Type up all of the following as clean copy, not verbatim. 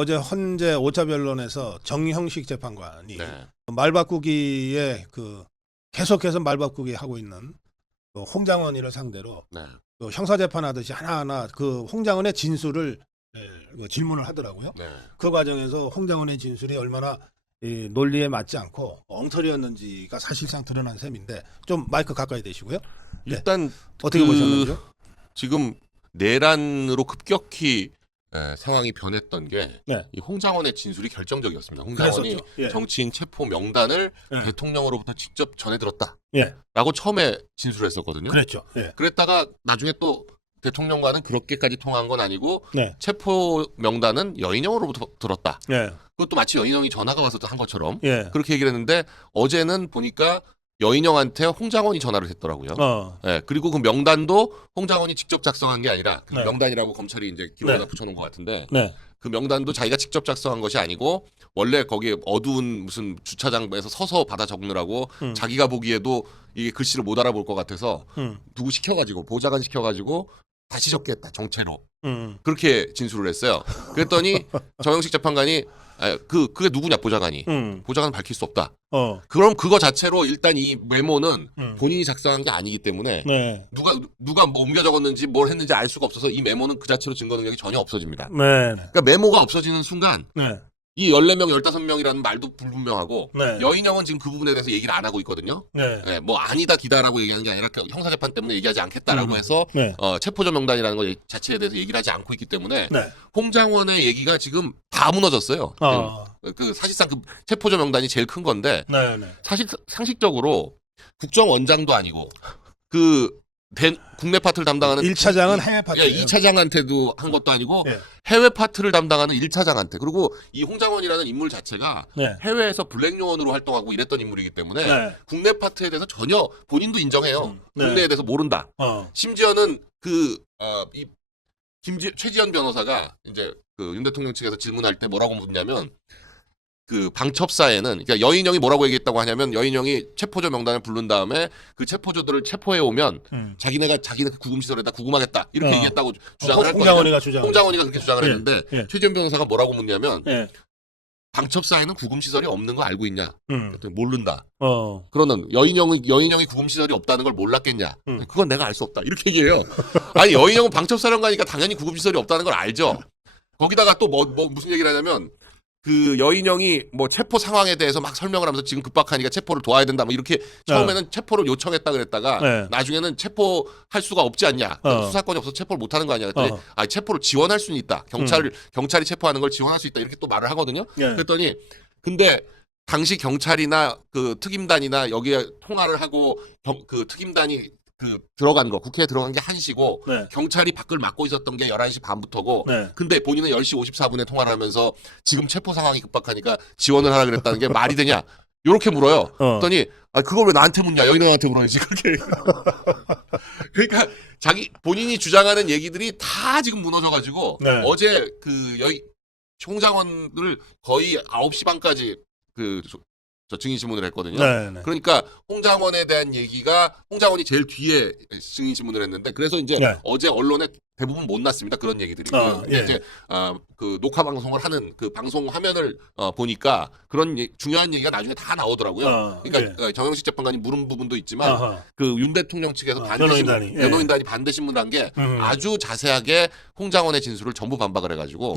어제 헌재 5차 변론에서 정형식 재판관이 네. 말 바꾸기에 계속해서 말 바꾸기 하고 있는 홍장원이를 상대로 네. 형사 재판하듯이 하나하나 홍장원의 진술을 질문을 하더라고요. 네. 그 과정에서 홍장원의 진술이 얼마나 이 논리에 맞지 않고 엉터리였는지가 사실상 드러난 셈인데 좀 마이크 가까이 대시고요. 일단 어떻게 보셨는지요? 지금 내란으로 급격히 상황이 변했던 게 네. 이 홍장원의 진술이 결정적이었습니다. 홍장원이 그랬었죠. 예. 정치인 체포 명단을 예. 대통령으로부터 직접 전해 들었다라고 예. 처음에 진술했었거든요. 그랬죠. 예. 그랬다가 나중에 또 대통령과는 그렇게까지 통한 건 아니고 네. 체포 명단은 여인형으로부터 들었다. 예. 그것도 마치 여인형이 전화가 와서 한 것처럼 예. 그렇게 얘기를 했는데 어제는 보니까 여인형한테 홍장원이 전화를 했더라고요. 예, 그리고 그 명단도 홍장원이 직접 작성한 게 아니라 그 네. 명단이라고 검찰이 이제 기록에다 네. 붙여놓은 것 같은데 네. 그 명단도 자기가 직접 작성한 것이 아니고 원래 거기에 어두운 무슨 주차장에서 서서 받아 적느라고 자기가 보기에도 이게 글씨를 못 알아볼 것 같아서 누구 시켜가지고 보좌관 시켜가지고 다시 적게 했다 정체로 그렇게 진술을 했어요. 그랬더니 정형식 재판관이 그게 누구냐 보좌관이 보좌관은 밝힐 수 없다. 그럼 그거 자체로 일단 이 메모는 본인이 작성한 게 아니기 때문에 네. 누가 뭐 옮겨 적었는지 뭘 했는지 알 수가 없어서 이 메모는 그 자체로 증거 능력이 전혀 없어집니다. 네. 그러니까 메모가 없어지는 순간 네. 이 14명, 15명이라는 말도 불분명하고 네. 여인형은 지금 그 부분에 대해서 얘기를 안 하고 있거든요. 네. 네, 뭐 아니다 기다라고 얘기하는 게 아니라 형사재판 때문에 얘기하지 않겠다라고 해서 네. 체포조 명단이라는 것 자체에 대해서 얘기를 하지 않고 있기 때문에 네. 홍장원의 얘기가 지금 다 무너졌어요. 사실상 그 체포조 명단이 제일 큰 건데 네. 네. 사실 상식적으로 국정원장도 아니고 국내 파트를 담당하는 1차장은 해외 파트. 2차장한테도 한 것도 아니고 예. 해외 파트를 담당하는 1차장한테 그리고 이 홍장원이라는 인물 자체가 네. 해외에서 블랙 요원으로 활동하고 이랬던 인물이기 때문에 네. 국내 파트에 대해서 전혀 본인도 인정해요. 네. 국내에 대해서 모른다. 심지어는 최지현 변호사가 이제 윤 대통령 측에서 질문할 때 뭐라고 묻냐면 방첩사에는 그러니까 여인형이 뭐라고 얘기했다고 하냐면 여인형이 체포조 명단을 부른 다음에 그 체포조들을 체포해 오면 자기네 구금시설에다 구금하겠다 이렇게 얘기했다고 주장을 할 거예요. 홍장원이가 그렇게 주장을 했는데 최지현 변호사가 뭐라고 묻냐면 방첩사에는 구금시설이 없는 거 알고 있냐? 그랬더니 모른다. 그러는 여인형이 구금시설이 없다는 걸 몰랐겠냐? 그건 내가 알 수 없다. 이렇게 얘기해요. 아니 여인형은 방첩사령관이니까 당연히 구금시설이 없다는 걸 알죠. 거기다가 또 무슨 얘기를 하냐면 여인형이 체포 상황에 대해서 막 설명을 하면서 지금 급박하니까 체포를 도와야 된다. 이렇게 처음에는 체포를 요청했다 그랬다가 나중에는 체포할 수가 없지 않냐. 수사권이 없어서 체포를 못 하는 거 아니야. 그랬더니 체포를 지원할 수는 있다. 경찰이 체포하는 걸 지원할 수 있다. 이렇게 또 말을 하거든요. 그랬더니 근데 당시 경찰이나 특임단이나 여기에 통화를 하고 특임단이 들어간 거 국회에 들어간 게 1시고 경찰이 밖을 막고 있었던 게 11시 반부터고 근데 본인은 10시 54분에 통화를 하면서 지금 체포 상황이 급박하니까 지원을 하라 그랬다는 게 말이 되냐 이렇게 물어요. 그랬더니 그걸 왜 나한테 묻냐 여인형한테 물어야지 그렇게 그러니까 본인이 주장하는 얘기들이 다 지금 무너져가지고 어제 총장원을 거의 9시 반까지 증인신문을 했거든요. 그러니까 홍장원에 대한 얘기가 홍장원이 제일 뒤에 증인신문을 했는데 그래서 이제 어제 언론에 대부분 못 났습니다. 그런 얘기들이. 이제 녹화 방송을 하는 방송 화면을 보니까 그런 중요한 얘기가 나중에 다 나오더라고요. 그러니까 정형식 재판관이 물은 부분도 있지만 윤 대통령 측에서 변호인단이 반대 신문을 한 게 아주 자세하게 홍장원의 진술을 전부 반박을 해가지고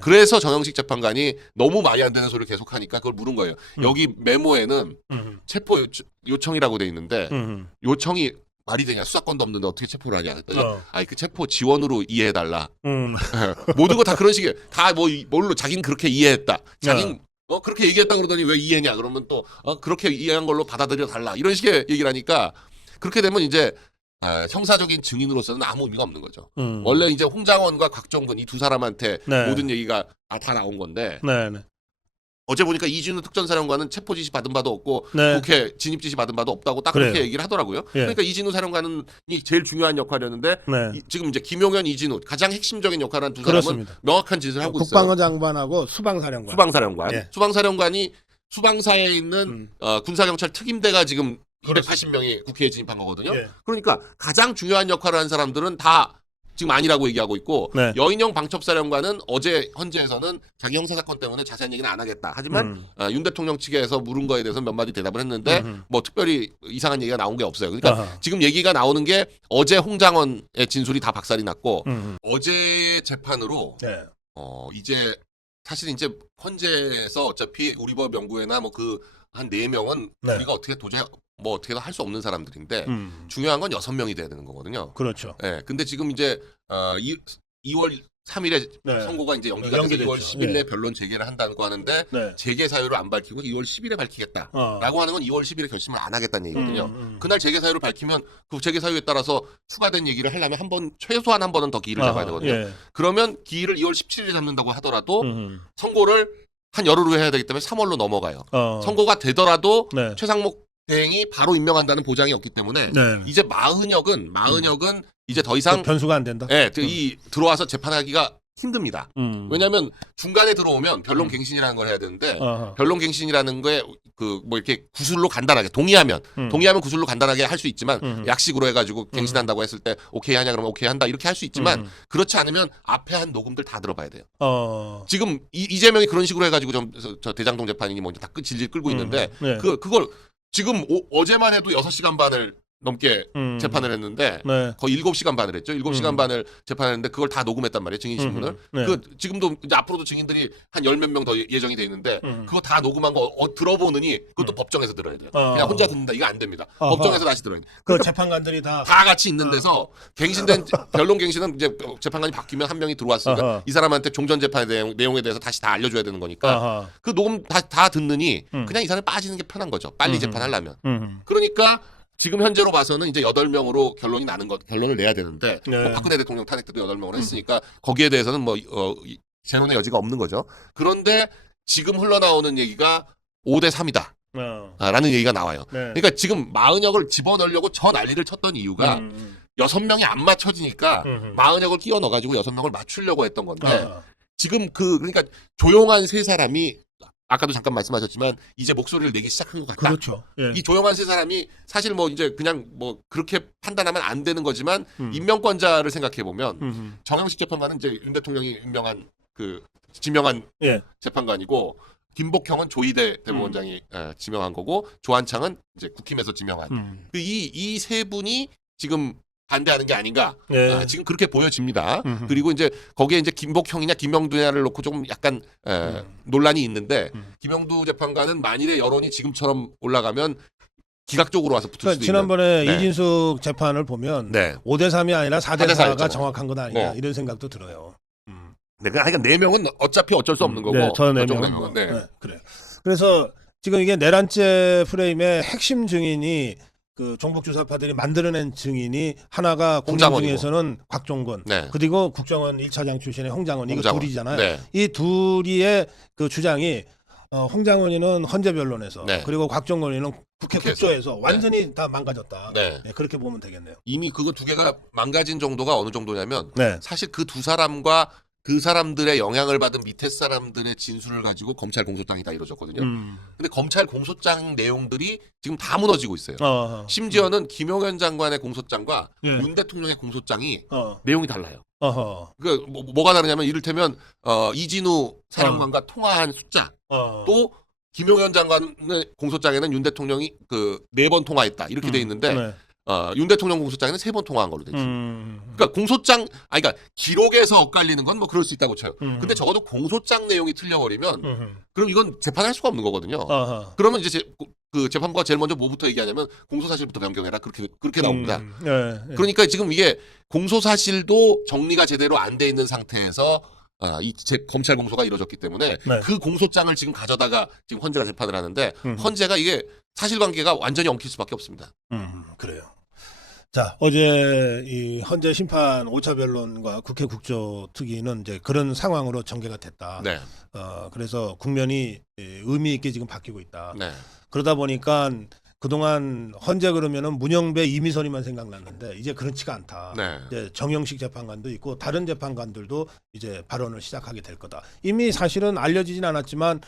그래서 정형식 재판관이 너무 말이 안 되는 소리를 계속하니까 그걸 물은 거예요. 여기 메모에는 체포 요청이라고 돼 있는데 요청이 말이 되냐 수사권도 없는데 어떻게 체포를 하냐 그랬더니 그 체포 지원으로 이해해달라. 모든 거 다 그런 식이에요. 다 뭘로 자기는 그렇게 이해했다. 자기는 그렇게 얘기했다 그러더니 왜 이해냐 그러면 또 그렇게 이해한 걸로 받아들여 달라 이런 식의 얘기를 하니까 그렇게 되면 이제 형사적인 증인으로서는 아무 의미가 없는 거죠. 원래 이제 홍장원과 곽정근 이 두 사람한테 모든 얘기가 다 나온 건데 어제 보니까 이진우 특전사령관은 체포 지시 받은 바도 없고 국회 진입 지시 받은 바도 없다고 딱 그렇게 얘기를 하더라고요. 그러니까 이진우 사령관이 제일 중요한 역할이었는데 지금 이제 김용현, 이진우 가장 핵심적인 역할을 한 두 사람은 명확한 짓을 하고 있어요. 국방부 장관하고 수방사령관. 수방사령관이 수방사에 있는 군사경찰 특임대가 지금 280명이 국회에 진입한 거거든요. 그러니까 가장 중요한 역할을 한 사람들은 다 지금 아니라고 얘기하고 있고 네. 여인영 방첩사령관은 어제 헌재에서는 자기 형사 사건 때문에 자세한 얘기는 안 하겠다. 하지만 윤 대통령 측에서 물은 거에 대해서 몇 마디 대답을 했는데 뭐 특별히 이상한 얘기가 나온 게 없어요. 그러니까 아하. 지금 얘기가 나오는 게 어제 홍장원의 진술이 다 박살이 났고 어제 재판으로 네. 이제 사실 이제 헌재에서 어차피 우리법 연구회나 뭐 그 한 4명은 네. 우리가 어떻게 도저히 뭐 어떻게든 할 수 없는 사람들인데 중요한 건 6명이 돼야 되는 거거든요. 그렇죠. 예. 근데 지금 이제 2월 3일에 네. 선고가 이제 연기가 돼서 연기됐죠. 2월 10일에 네. 변론 재개를 한다고 하는데 네. 재개 사유를 안 밝히고 2월 10일에 밝히겠다라고 하는 건 2월 10일에 결심을 안 하겠다는 얘기거든요. 그날 재개 사유를 밝히면 그 재개 사유에 따라서 추가된 얘기를 하려면 한 번 최소한 한 번은 더 기일을 잡아야 되거든요. 예. 그러면 기일을 2월 17일에 잡는다고 하더라도 선고를 한 열흘 후에 해야 되기 때문에 3월로 넘어가요. 선고가 되더라도 네. 최상목 대행이 바로 임명한다는 보장이 없기 때문에 네. 이제 마흔역은 이제 더 이상 변수가 안 된다. 예, 이 들어와서 재판하기가 힘듭니다. 왜냐하면 중간에 들어오면 변론갱신이라는 걸 해야 되는데 아하. 변론갱신이라는 거에 그 뭐 이렇게 구술로 간단하게 동의하면 구술로 간단하게 할 수 있지만 약식으로 해가지고 갱신한다고 했을 때 오케이 하냐 그러면 오케이 한다 이렇게 할 수 있지만 그렇지 않으면 앞에 한 녹음들 다 들어봐야 돼요. 지금 이재명이 그런 식으로 해가지고 저 대장동 재판이니 뭐 다 질질 끌고 있는데 네. 그걸 지금 어제만 해도 6시간 반을 넘게 재판을 했는데 네. 거의 7시간 반을 했죠. 7시간 반을 재판했는데 그걸 다 녹음했단 말이에요. 증인 신문을. 네. 그 지금도 이제 앞으로도 증인들이 한 10몇 명 더 예정이 돼 있는데 그거 다 녹음한 거 들어보느니 그것도 법정에서 들어야 돼요. 그냥 혼자 듣는다. 이거 안 됩니다. 법정에서 다시 들어야 돼요. 그 재판관들이 다 같이 있는 데서 갱신된 변론 갱신은 이제 재판관이 바뀌면 한 명이 들어왔으니까 아하. 이 사람한테 종전 재판의 내용에 대해서 다시 다 알려줘야 되는 거니까 아하. 그 녹음 다 듣느니 그냥 이 사람이 빠지는 게 편한 거죠. 빨리 재판하려면. 그러니까 지금 현재로 봐서는 이제 8명으로 결론을 내야 되는데 네. 뭐 박근혜 대통령 탄핵 때도 8명으로 했으니까 거기에 대해서는 뭐 재론의 여지가 없는 거죠. 그런데 지금 흘러나오는 얘기가 5대 3이다. 라는 얘기가 나와요. 네. 그러니까 지금 마흔역을 집어넣으려고 저 난리를 쳤던 이유가 6명이 안 맞춰지니까 마흔역을 끼워 넣어가지고 6명을 맞추려고 했던 건데 지금 그러니까 조용한 세 사람이 아까도 잠깐 말씀하셨지만 이제 목소리를 내기 시작한 것 같다. 그렇죠. 예. 이 조용한 세 사람이 사실 뭐 이제 그냥 뭐 그렇게 판단하면 안 되는 거지만 임명권자를 생각해 보면 정영식 재판관은 이제 윤 대통령이 임명한 지명한 예. 재판관이고 김복형은 조희대 대법원장이 지명한 거고 조한창은 이제 국힘에서 지명한 이 세 분이 지금 반대하는 게 아닌가. 예. 지금 그렇게 보여집니다. 그리고 이제 거기에 이제 김복형이냐 김영두냐를 놓고 조금 약간 논란이 있는데 김영두 재판관은 만일에 여론이 지금처럼 올라가면 기각적으로 와서 붙을 수도 지난번에 있는. 이진숙 재판을 보면 네. 5대 3이 아니라 4대 4대 4가 4였잖아요. 정확한 건 아니냐 네. 이런 생각도 들어요. 네, 그러니까 4명은 어차피 어쩔 수 없는 거고. 네, 저 저쪽 4명은 네 명은. 네. 네, 그래요. 그래서 지금 이게 내란죄 프레임의 핵심 증인이 그 종북주사파들이 만들어낸 증인이 하나가 국민 홍장원이고. 중에서는 곽종건 네. 그리고 국정원 1차장 출신의 홍장원 이거 홍장원. 둘이잖아요. 네. 이 둘이의 그 주장이 홍장원이는 헌재 변론에서 네. 그리고 곽종건이는 국회 국회에서. 국조에서 완전히 다 망가졌다. 네. 네, 그렇게 보면 되겠네요. 이미 그거 두 개가 망가진 정도가 어느 정도냐면 네. 사실 그 두 사람과 그 사람들의 영향을 받은 밑에 사람들의 진술을 가지고 검찰 공소장이 다 이루어졌거든요. 근데 검찰 공소장 내용들이 지금 다 무너지고 있어요. 심지어는 김용현 장관의 공소장과 예. 윤 대통령의 공소장이 어. 내용이 달라요. 어허. 그러니까 뭐가 다르냐면 이를테면 이진우 사령관과 통화한 숫자 또 김용현 장관의 공소장에는 윤 대통령이 그 4번 통화했다 이렇게 돼 있는데 네. 윤 대통령 공소장에는 3번 통화한 걸로 돼 있어요. 그러니까 공소장 그러니까 기록에서 엇갈리는 건 뭐 그럴 수 있다고 쳐요. 근데 적어도 공소장 내용이 틀려버리면 그럼 이건 재판할 수가 없는 거거든요. 어허. 그러면 이제 그 재판부가 제일 먼저 뭐부터 얘기하냐면 공소사실부터 변경해라 그렇게 나옵니다. 네. 그러니까 지금 이게 공소사실도 정리가 제대로 안 돼 있는 상태에서 검찰 공소가 이루어졌기 때문에 네. 그 공소장을 지금 가져다가 지금 헌재가 재판을 하는데 헌재가 이게 사실관계가 완전히 엉킬 수밖에 없습니다. 그래요. 자, 어제 이 헌재 심판 5차 변론과 국회 국조특위는 이제 그런 상황으로 전개가 됐다. 네, 그래서 국면이 의미 있게 지금 바뀌고 있다. 네, 그러다 보니까 그동안 헌재 그러면은 문영배 이미선이만 생각났는데 이제 그렇지가 않다. 네. 이제 정영식 재판관도 있고 다른 재판관들도 이제 발언을 시작하게 될 거다. 이미 사실은 알려지진 않았지만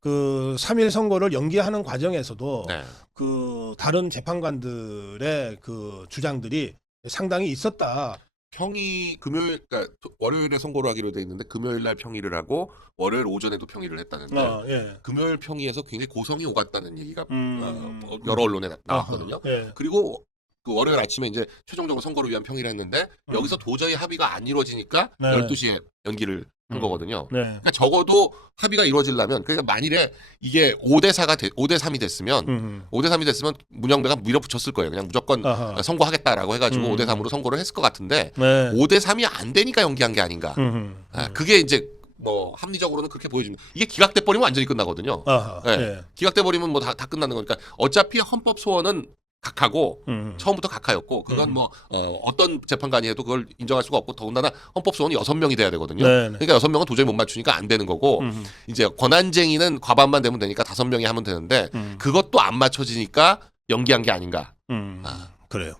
그 3일 선고를 연기하는 과정에서도 네. 그 다른 재판관들의 그 주장들이 상당히 있었다. 평일 금요일 그러니까 월요일에 선고를 하기로 돼 있는데 금요일 날 평일을 하고 월요일 오전에도 평일을 했다는데 예. 금요일 평일에서 굉장히 고성이 오갔다는 얘기가 음. 여러 언론에 나왔거든요. 예. 그리고 그 월요일 아침에 이제 최종적으로 선거를 위한 평일을 했는데 여기서 도저히 합의가 안 이루어지니까 네. 12시에 연기를 한 거거든요. 네. 그러니까 적어도 합의가 이루어지려면 그러니까 만일에 이게 5대 3이 됐으면 5대 3이 됐으면 문영배가 밀어붙였을 거예요. 그냥 무조건 아하. 선고하겠다라고 해가지고 5대 3으로 선고를 했을 것 같은데 네. 5대 3이 안 되니까 연기한 게 아닌가. 그게 이제 뭐 합리적으로는 그렇게 보여집니다. 이게 기각돼 버리면 완전히 끝나거든요. 아하. 네. 예. 기각돼 버리면 뭐 다 끝나는 거니까 어차피 헌법 소원은 각하고 처음부터 각하였고 그건 뭐 어떤 재판관이 해도 그걸 인정할 수가 없고 더군다나 헌법 소원이 6명이 돼야 되거든요. 네네. 그러니까 6명은 도저히 못 맞추니까 안 되는 거고 이제 권한쟁의는 과반만 되면 되니까 5명이 하면 되는데 그것도 안 맞춰지니까 연기한 게 아닌가. 그래요.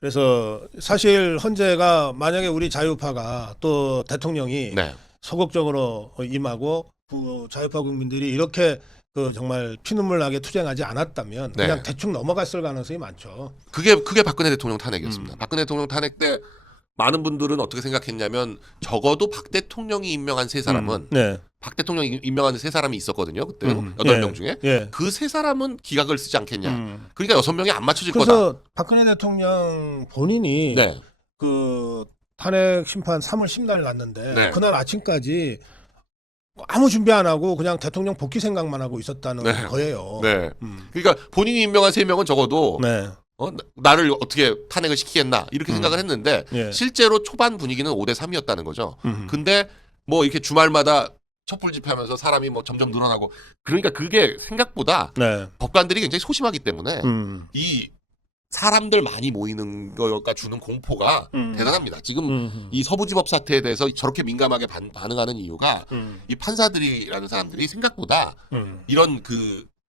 그래서 사실 헌재가 만약에 우리 자유파가 또 대통령이 네. 소극적으로 임하고 자유파 국민들이 이렇게 그 정말 피눈물 나게 투쟁하지 않았다면 네. 그냥 대충 넘어갔을 가능성이 많죠. 그게 박근혜 대통령 탄핵이었습니다. 박근혜 대통령 탄핵 때 많은 분들은 어떻게 생각했냐면 적어도 박 대통령이 임명한 세 사람은 네. 박 대통령이 임명한 세 사람이 있었거든요. 그때 음. 8명 예. 중에 예. 그 세 사람은 기각을 쓰지 않겠냐. 그러니까 6명이 안 맞춰질 거다. 그래서 박근혜 대통령 본인이 네. 그 탄핵 심판 3월 10날 났는데 네. 그날 아침까지 아무 준비 안 하고 그냥 대통령 복귀 생각만 하고 있었다는 네. 거예요. 네. 그러니까 본인이 임명한 3명은 적어도 네. 나를 어떻게 탄핵을 시키겠나 이렇게 생각을 했는데 예. 실제로 초반 분위기는 5대 3이었다는 거죠. 근데 뭐 이렇게 주말마다 촛불 집회하면서 사람이 뭐 점점 늘어나고 그러니까 그게 생각보다 네. 법관들이 굉장히 소심하기 때문에 음. 이 사람들 많이 모이는 거가 주는 공포가 대단합니다. 지금 이 서부지법 사태에 대해서 저렇게 민감하게 반응하는 이유가 이 판사들이라는 사람들이 생각보다 이런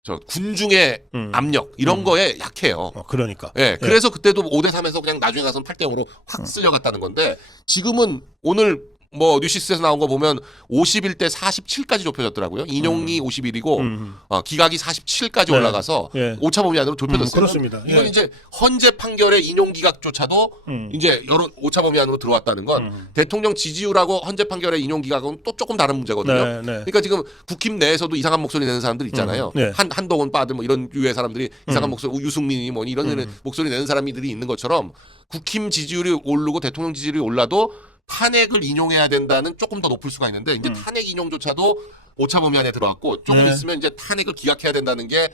저 군중의 압력 이런 거에 약해요. 그러니까. 예, 그래서 그때도 5대 3에서 그냥 나중에 가서는 8대 0으로 확 쓸려갔다는 건데 지금은 오늘 뭐 뉴시스에서 나온 거 보면 51대 47까지 좁혀졌더라고요. 인용이 51이고 기각이 47까지 네. 올라가서 예. 오차 범위 안으로 좁혀졌어요. 그렇습니다. 이건 예. 이제 헌재 판결의 인용 기각조차도 이제 여러 오차 범위 안으로 들어왔다는 건 대통령 지지율하고 헌재 판결의 인용 기각은 또 조금 다른 문제거든요. 네, 네. 그러니까 지금 국힘 내에서도 이상한 목소리 내는 사람들 있잖아요. 네. 한동훈 빠들 뭐 이런 유의 사람들이 이상한 목소리, 유승민이 뭐니 이런 목소리 내는 사람들이 있는 것처럼 국힘 지지율이 오르고 대통령 지지율이 올라도 탄핵을 인용해야 된다는 조금 더 높을 수가 있는데 이제 탄핵 인용조차도 오차 범위 안에 들어왔고 조금 네. 있으면 이제 탄핵을 기각해야 된다는 게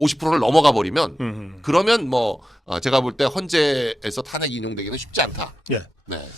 50%를 넘어가 버리면 그러면 뭐 제가 볼 때 헌재에서 탄핵 인용되기는 쉽지 않다. 예. 네.